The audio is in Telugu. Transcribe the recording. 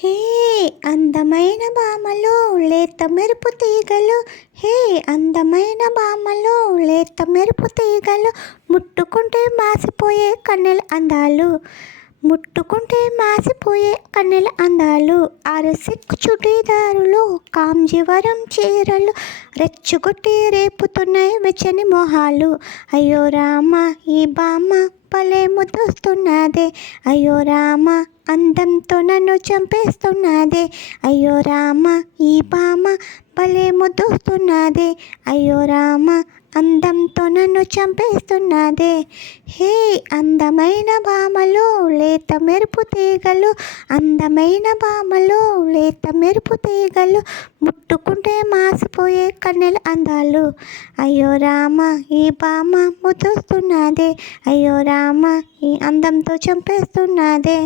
హే అందమైన భామలో లేత మెరుపు తీగలు, హే అందమైన భామలో లేత మెరుపు తీగలు, ముట్టుకుంటే మాసిపోయే కన్నెల అందాలు, ముట్టుకుంటే మాసిపోయే కన్నెల అందాలు. అరసిక్కు చుడీదారులు, కాంజీవరం చీరలు, రెచ్చగొట్టి రేపుతున్నాయి వెచ్చని మొహాలు. అయ్యో రామ ఈ భామ భలే ముద్దొస్తున్నదే, అయ్యో రామ అందంతో నన్ను చంపేస్తున్నదే, అయ్యో రామ ఈ భామ భలే ముద్దొస్తున్నదే, అయ్యో రామ అందంతో నన్ను చంపేస్తున్నదే. హే అందమైన భామలో లేత మెరుపు తీగలు, అందమైన భామలో లేత మెరుపు తీగలు, ముట్టుకుంటే మాసిపోయే కన్నెల అందాలు. అయ్యో రామ ఈ భామ ముద్దొస్తున్నదే, అయ్యో రామ ఈ అందంతో చంపేస్తున్నదే.